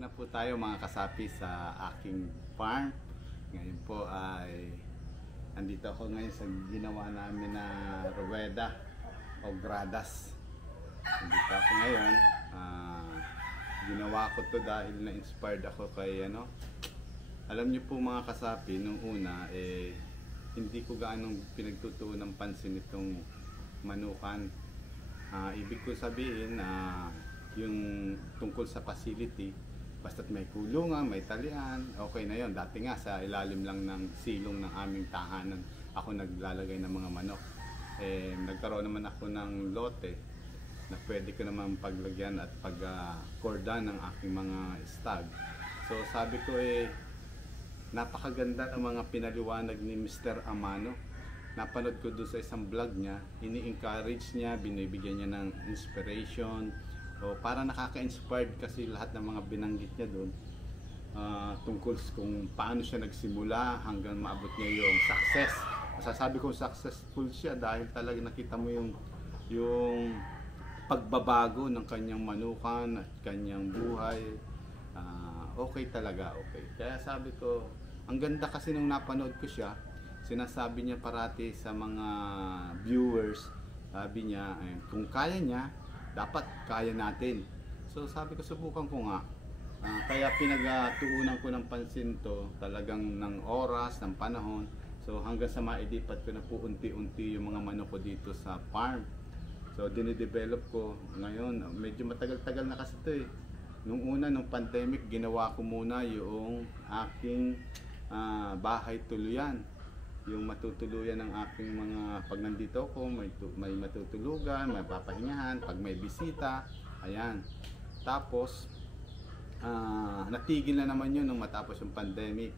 na po tayo mga kasapi sa aking farm. Ngayon po ay andito ako ngayon sa ginawa namin na ruweda o gradas. Andito ako ngayon. Ginawa ko to dahil na-inspired ako kay alam niyo po mga kasapi, nung una hindi ko gaanong pinagtutuon ng pansin itong manukan. Ibig ko sabihin yung tungkol sa facility, basta't may kulungan, may talian, okay na yon. Dati nga sa ilalim lang ng silong ng aming tahanan ako naglalagay ng mga manok. Nagkaroon naman ako ng lote na pwede ko naman paglagyan at pagkordan ng aking mga stag. So sabi ko napakaganda ng mga pinaliwanag ni Mr. Amano. Napanood ko doon sa isang vlog niya, ini-encourage niya, binibigyan niya ng inspiration. O para nakaka-inspired kasi lahat ng mga binanggit niya doon tungkol kung paano siya nagsimula hanggang maabot niya yung success. Masasabi kong successful siya dahil talaga nakita mo yung pagbabago ng kanyang manukan at kanyang buhay. Okay talaga, okay. Kaya sabi ko, ang ganda kasi nung napanood ko siya, sinasabi niya parati sa mga viewers, sabi niya, kung kaya niya, dapat kaya natin. So sabi ko, subukan ko nga. Kaya pinagtuunan ko ng pansin to, talagang ng oras, ng panahon. So hanggang sa mailipat ko na po unti-unti yung mga manok ko dito sa farm. So dinidevelop ko ngayon. Medyo matagal-tagal na kasi ito Nung una, nung pandemic, ginawa ko muna yung aking bahay tuluyan. Yung matutuluyan ng aking mga, pag nandito ko, may matutulugan, may papahingahan, pag may bisita, ayan. Tapos, natigil na naman yun nung matapos yung pandemic.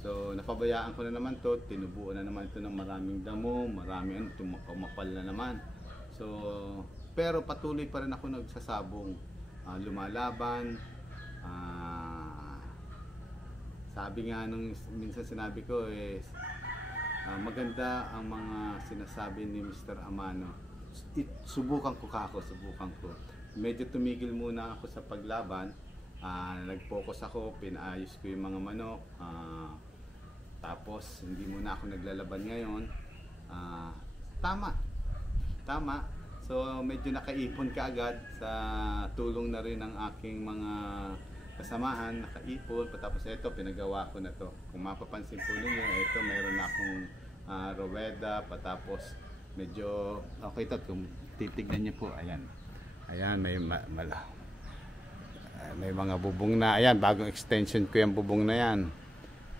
So, napabayaan ko na naman to, tinubuan na naman ito ng maraming damo, maraming tumapal na naman. So, pero patuloy pa rin ako nagsasabong, lumalaban. Sabi nga nung minsan sinabi ko maganda ang mga sinasabi ni Mr. Amano. Subukan ko. Medyo tumigil muna ako sa paglaban. Nag-focus ako, pinaayos ko yung mga manok. Tapos hindi muna ako naglalaban ngayon. Tama. So medyo nakaipon kaagad sa tulong na rin ng aking mga kasamahan, nakaipon. Patapos ito, pinagawa ko na to. Kung mapapansin po ninyo, ito meron na akong ruweda. Patapos medyo okay ito. Kung titignan niyo po, ayan, may mga bubong na. Ayan, bagong extension ko yung bubong na yan.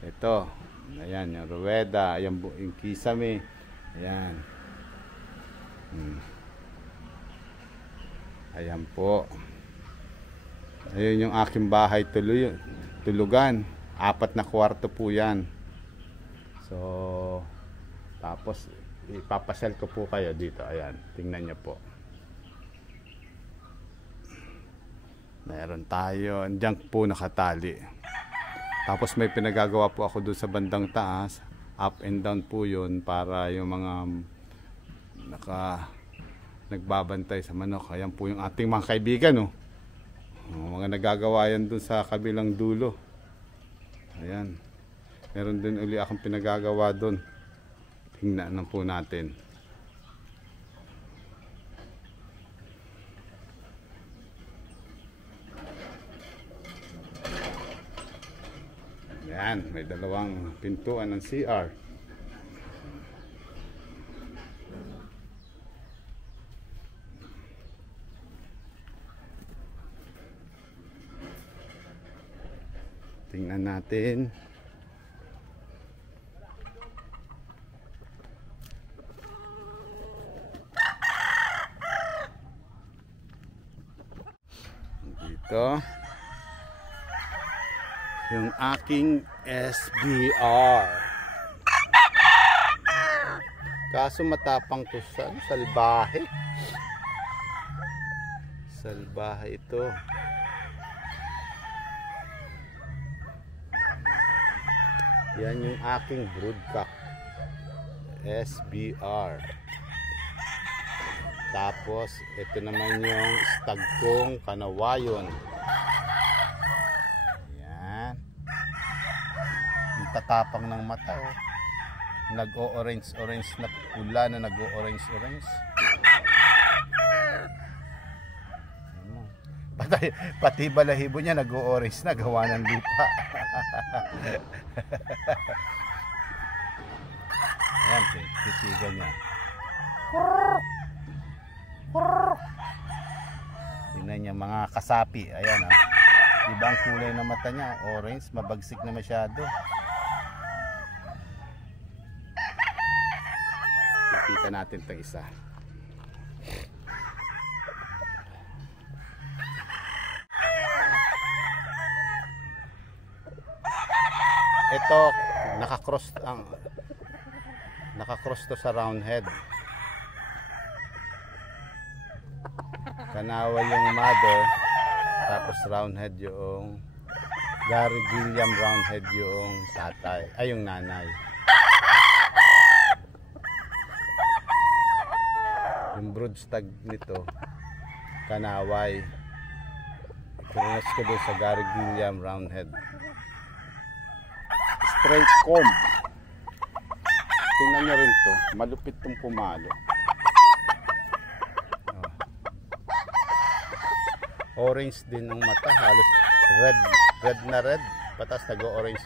Ito, ayan, yung ruweda, ayan, yung kisame. Ayan. Ayan po. Ayun yung aking bahay tulugan. 4 na kwarto po yan. So, tapos ipapasel ko po kayo dito. Ayan, tingnan nyo po. Meron tayo. Diyan po nakatali. Tapos may pinagagawa po ako doon sa bandang taas. Up and down po yun para yung mga nagbabantay sa manok. Ayan po yung ating mga kaibigan. Mga nagagawa yan dun sa kabilang dulo. Ayan. Meron din uli akong pinagagawa dun. Tingnan na po natin. Ayan. May 2 pintuan ng CR. Tingnan natin. Dito. Yung aking SBR. Kaso matapang to salbahe. Salbahe ito. Yan yung aking broodcock SBR. Tapos ito naman yung stag kong kanawayon. tatapang ng mata, oh. Nag-o-orange na pula na nag-o-orange. Pati balahibo niya nag-o-orange na, gawa ng lupa. Ayan, titigan niya. Tingnan niya mga kasapi. Ayan, oh. Iba ang kulay ng mata niya, orange, mabagsik na masyado. Kita natin ito isa. Ito nakakross to sa round head. Kanawa yung mother, tapos round head yung Gary Gilliam round head yung tatay, ay yung nanay. Yung brood stag nito, kanaway. Cross ko doon sa Gary Gilliam roundhead. Straight comb. Tingnan nyo rin to, malupit tong pumalo. Orange din ang mata, halos red na red, patas nag-orange.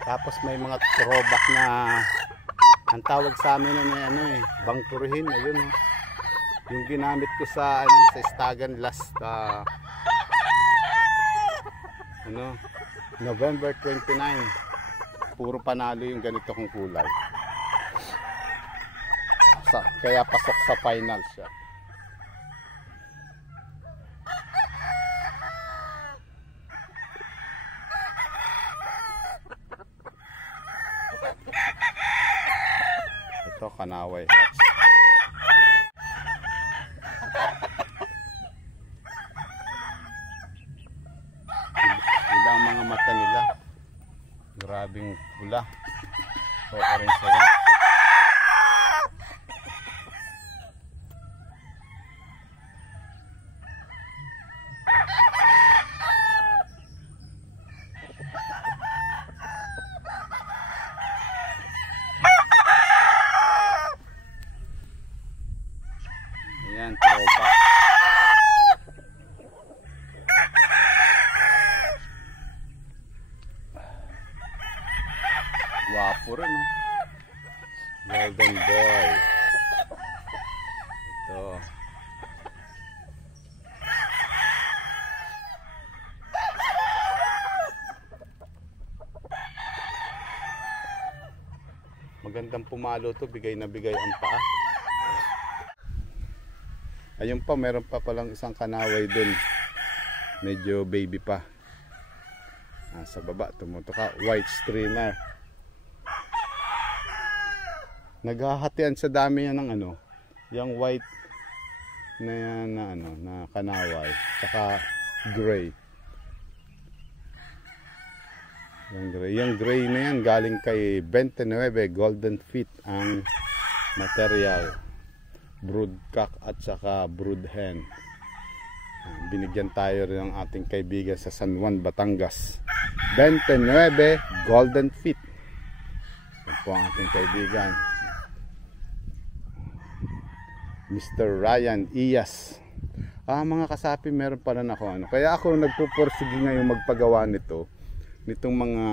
Tapos may mga throwback na ang tawag sa amin na bangkuruhin, ayun, yung ginamit ko sa sa Stagan last November 29. Puro panalo yung ganito kong kulay. Kaya pasok sa final siya. Ito kanaway hatch. Iba ang mga mata nila. Grabing pula. O orange. Ayan, throwback. Guwapo rin, no? Golden boy. Ito. Magandang pumalo to, bigay na bigay ang paa. Ayun pa, meron pa palang isang kanaway dun. Medyo baby pa. Sa baba, tumutuka. White streamer. Naghahatian sa dami yan ng yung white na yan na kanaway. Saka gray. Yung gray na yan galing kay 29 Golden Feet ang material. Brood cock at saka brood hen. Binigyan tayo rin ng ating kaibigan sa San Juan, Batangas. 29 Golden Feet. Yan po ang ating kaibigan, Mr. Ryan Iyas. Mga kasapi, meron pala na ako kaya ako nagpupursige ngayon magpagawa nitong mga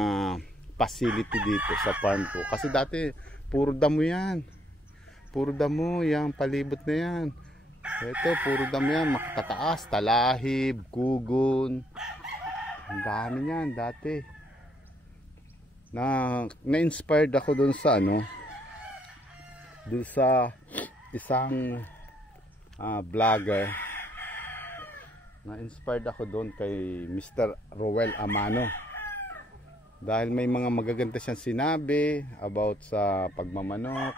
facility dito sa farm ko. Kasi dati puro damo yan. Puro damo, yung palibot na yan. Ito, puro damo yan. Makatataas, talahib, gugon. Ang dami yan dati. Na-inspired ako dun sa dun sa isang vlogger. Na-inspired ako dun kay Mr. Roel Amano. Dahil may mga magaganda siyang sinabi about sa pagmamanok.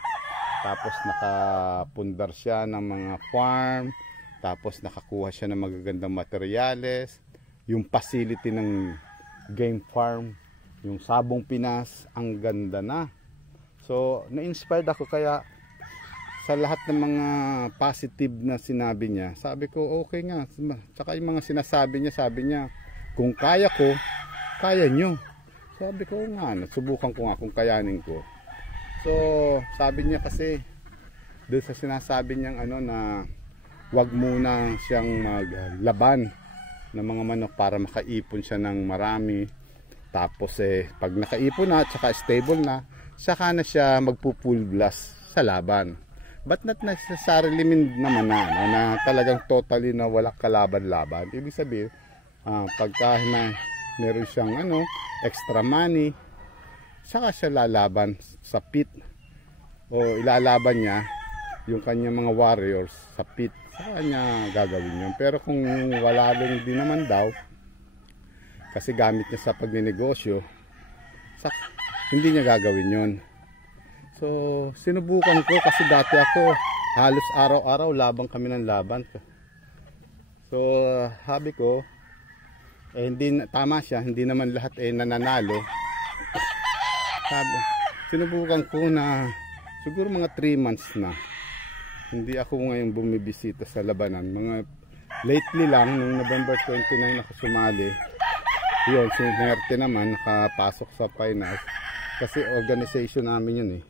Tapos nakapundar siya ng mga farm. Tapos nakakuha siya ng magagandang materyales. Yung facility ng game farm, yung Sabong Pinas, ang ganda na. So na-inspired ako, kaya sa lahat ng mga positive na sinabi niya, sabi ko okay nga. Tsaka yung mga sinasabi niya, sabi niya kung kaya ko, kaya nyo. Sabi ko nga, subukan ko nga kung kayanin ko. So sabi niya kasi doon sa sinasabi niyang ano na wag muna siyang maglaban ng mga manok para makaipon siya ng marami. Tapos pag nakaipon na at saka stable na, saka na siya magpo-full blast sa laban. But not necessarily naman na talagang totally na walang kalaban-laban. Ibig sabihin, pagka meron siyang extra money, saka siya lalaban sa pit o ilalaban niya yung kanyang mga warriors sa pit, saka niya gagawin yun. Pero kung wala rin din naman daw, kasi gamit niya sa pagninegosyo, hindi niya gagawin yun. So sinubukan ko, kasi dati ako halos araw-araw laban kami ng laban. So sabi ko hindi, tama siya, hindi naman lahat nananalo. Sabi, sinubukan ko na siguro mga 3 months na hindi ako ngayon bumibisita sa labanan. Mga lately lang, nung November 29 ako sumali. Yun, sinerte naman, nakapasok sa finals. Kasi organization namin yun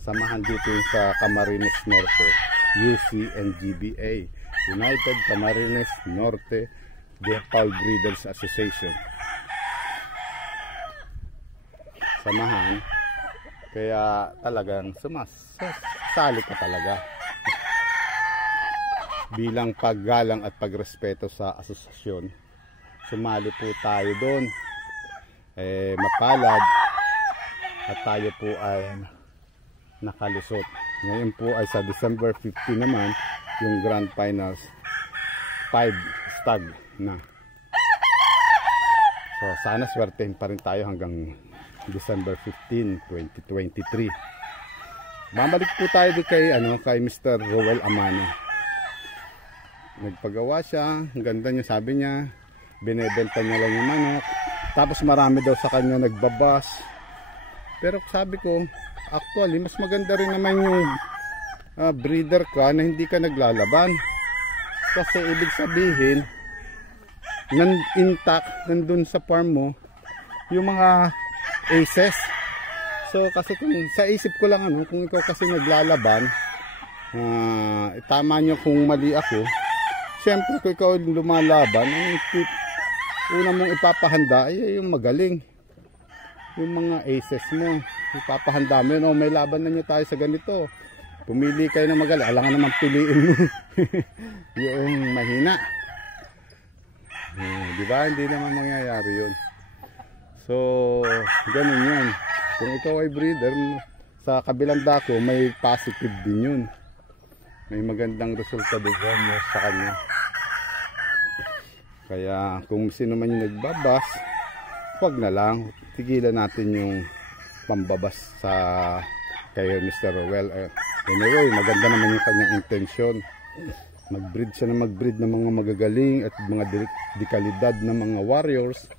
Samahan dito sa Camarines Norte, UC and GBA, United Camarines Norte Deer-Fowl Breeders Association. Samahan. Kaya talagang sali ka talaga bilang paggalang at pagrespeto sa asosasyon. Sumali po tayo doon, mapalad at tayo po ay nakalusot. Ngayon po ay sa December 15 naman yung grand finals, 5 stag na. So sana swertein pa rin tayo hanggang December 15, 2023. Babalik po tayo kay Mr. Roel Amano. Nagpagawa siya, ang ganda niya, sabi niya, binebenta niya lang yung manok. Tapos marami daw sa kanya nagbabas. Pero sabi ko, actually mas maganda rin naman yung breeder ka na hindi ka naglalaban. Kasi ibig sabihin, intact nandun sa farm mo yung mga aces. So kasi kung sa isip ko lang kung ikaw kasi naglalaban, tama nyo kung mali ako. Siyempre kung ikaw lumalaban, una mong ipapahanda ay yung magaling, yung mga aces mo ipapahanda mo yun. May laban na nyo tayo sa ganito, pumili kayo ng magaling. Alangan naman piliin mo yung mahina, diba? Hindi naman mangyayari yun. So ganun yun. Kung ikaw ay breeder, sa kabilang dako may positive din yun, may magandang resulta din sa kanya. Kaya kung sino man yung nagbabas, wag na lang, tigilan natin yung pambabas sa kay Mr. Roel. Anyway, maganda naman yung kanyang intensyon. Mag-breed siya na mag-breed ng mga magagaling at mga dekalidad na mga warriors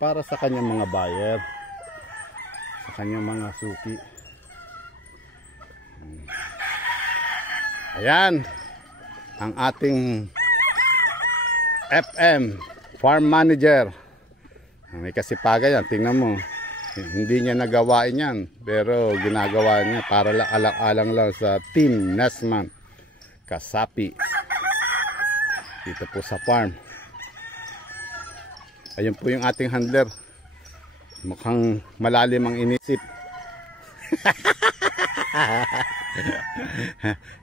para sa kanyang mga buyer, sa kanyang mga suki. Ayan ang ating FM farm manager. May kasipagan yan, tingnan mo. Hindi niya nagawain yan, pero ginagawa niya para alang-alang lang sa Team Nesman Kasapi dito po sa farm. Ayun po yung ating handler, mukhang malalim ang inisip.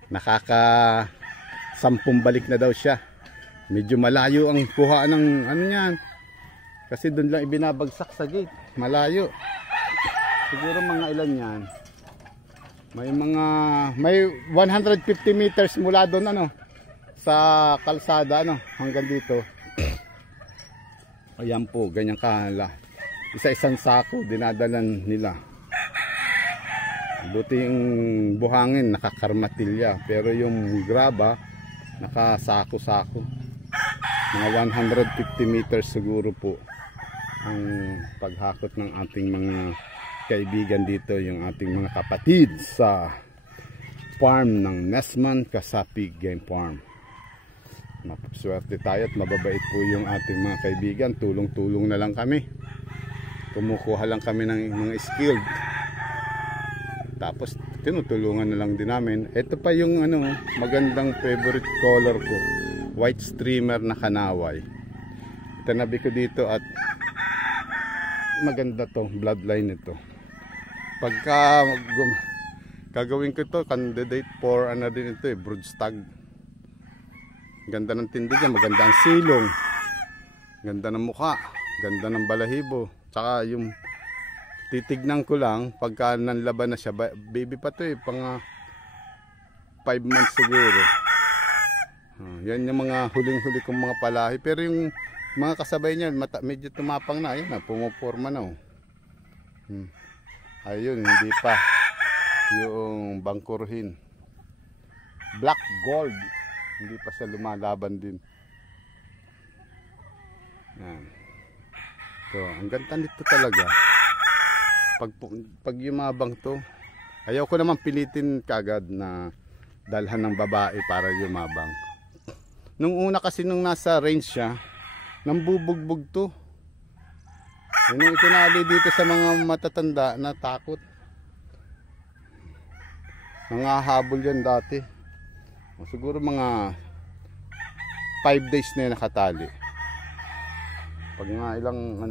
Nakaka 10 balik na daw siya. Medyo malayo ang kuha ng niyan, kasi doon lang ibinabagsak sa gate, malayo. Siguro mga ilan yan, may 150 meters mula doon sa kalsada hanggang dito. Ayan po, ganyan kala, isa-isang sako dinadalan nila. Buti yung buhangin nakakarmatilya, pero yung graba nakasako-sako. Mga 150 meters siguro po ang paghakot ng ating mga kaibigan dito, yung ating mga kapatid sa farm ng Nesman Kasapi Game Farm. Mapaswerte tayo at mababait po yung ating mga kaibigan. Tulong-tulong na lang kami. Kumukuha lang kami ng mga skilled. Tapos tinutulungan na lang din namin. Ito pa yung magandang favorite color ko. White streamer na kanaway. Tanabi ko dito at maganda to, bloodline ito. Pagka gagawin ko ito, candidate for din ito broodstag. Ganda ng tindig niya, maganda ang silong, ganda ng mukha, ganda ng balahibo. Tsaka yung titignan ko lang pagka nanlaban na siya, baby pa to pang 5 months siguro. Yan yung mga huling-huli kong mga palahi. Pero yung mga kasabay niya medyo tumapang na, ayun na, pumuporma na. Ayun, hindi pa yung bangkurhin. Black gold, hindi pa siya lumalaban din. Yan. So, ang ganda nito talaga. Pag yumabang to, ayaw ko naman pilitin kagad na dalhan ng babae para yumabang. Nung una kasi nung nasa range siya, nambubugbog to. Yun yung itinali dito sa mga matatanda na takot. Nangahabol yan dati. O, siguro mga 5 days na yan nakatali. Pag nga ilang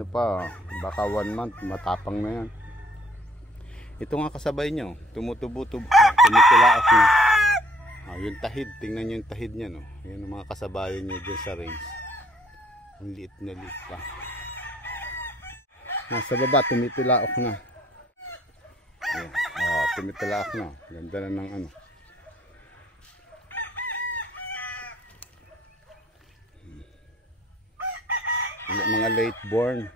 baka 1 month, matapang na yan. Ito nga kasabay nyo, tumutubo-tubo, tumitulaak na. Yung tahid, tingnan nyo yung tahid niya, no? Yan ang mga kasabayan nyo dyan sa range. Ang liit na liit pa. Nasa baba, tumitilaok na. Tumitilaok na. Ganda na ng mga late born.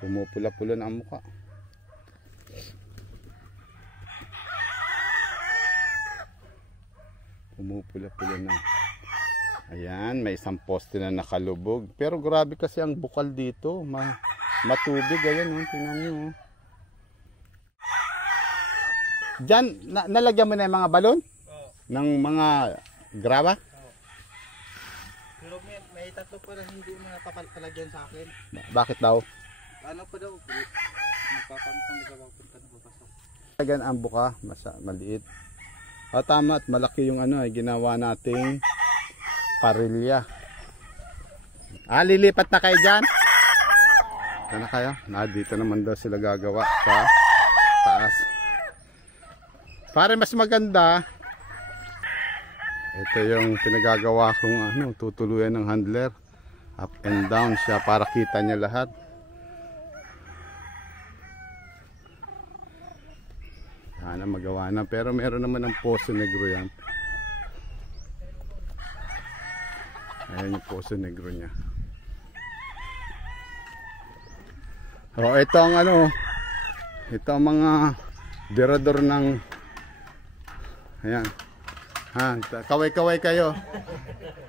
Pumupula-pula na ang mukha. Pumupula-pula na. Ayan, may isang poste na nakalubog. Pero grabe kasi ang bukal dito. Matubig. Ayan, tingnan nyo. Diyan, nalagyan mo na yung mga balon? Ng mga graba? Pero may tatlo pa rin hindi na papalagyan sa akin. Bakit daw? Ano pa daw? Magpapapunta na papasok. Lagyan ang buka, maliit. Tama at malaki yung ginawa nating parilya. Lilipat na kayo dyan? Ano kayo? Dito naman daw sila gagawa sa taas. Para mas maganda, ito yung pinagagawa kong tutuluyan ng handler. Up and down siya para kita niya lahat. Sana magawa na, pero meron naman ng Poso Negro yan. Ayan yung Poso Negro niya. Ito ang ito ang mga dirador ng ayan. Kaway-kaway kayo.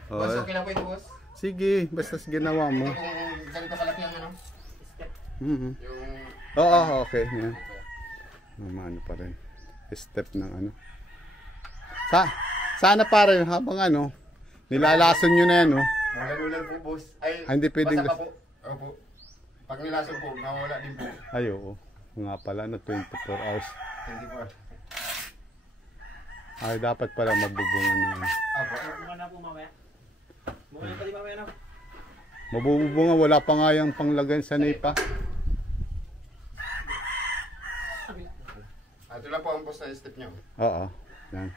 Boss, okay lang po ito, boss? Sige, basta ginawa mo. Ito kung ganito kalaki ang step. Oo, okay. Yan. Ano pa rin. Step ng sana pare habang nilalason nyo na yan, Magalulan po, boss. Hindi pwedeng basa pa po. Opo. Pag nilason po, mawala din po. Ay, oo. Nga pala 24 hours. 24. Ay, dapat pala mabubungan na. Opo. Mabubungan na po mamaya. Mabubungan pa di mamaya na. Mabubungan, wala pa nga yung panglagay sa NEPA. Ito lang po ang post na step nyo. Oo. Yan.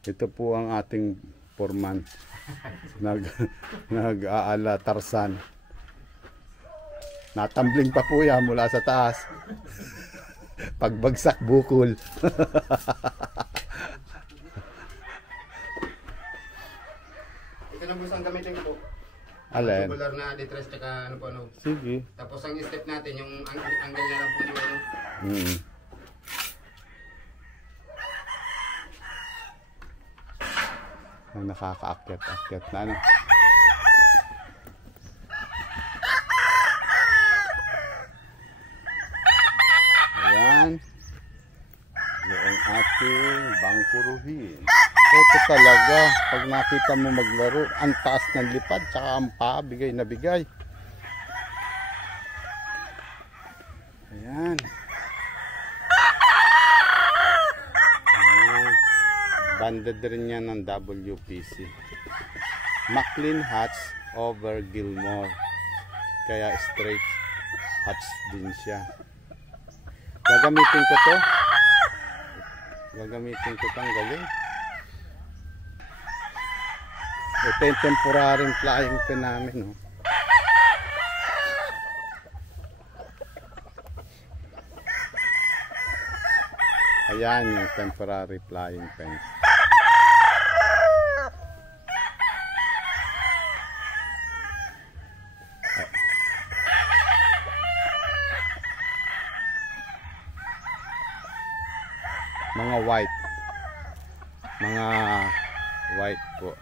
Ito po ang ating foreman. Nag-aala Tarsan. Natambling pa po yan mula sa taas. Pagbagsak bukol. Ito na boss ang gamitin ko po. Alin? Tubular na detress tsaka ano. Sige. Tapos ang step natin yung angle na lang po yung Ang nakakaakyat-akyat na ano. Ayan. Yung ating bangkuruhin. Ito talaga, pag nakita mo maglaro, ang taas ng lipad, tsaka ang paa, bigay na bigay. Ayan. Ayan. Banded rin yan ng WPC. McLean hatch over Gilmore. Kaya straight hatch din siya. Gagamitin ko to. Gagamitin ko itong galing. Ito yung temporary flying pin namin. Oh. Ayan yung temporary flying pin. Mga white po.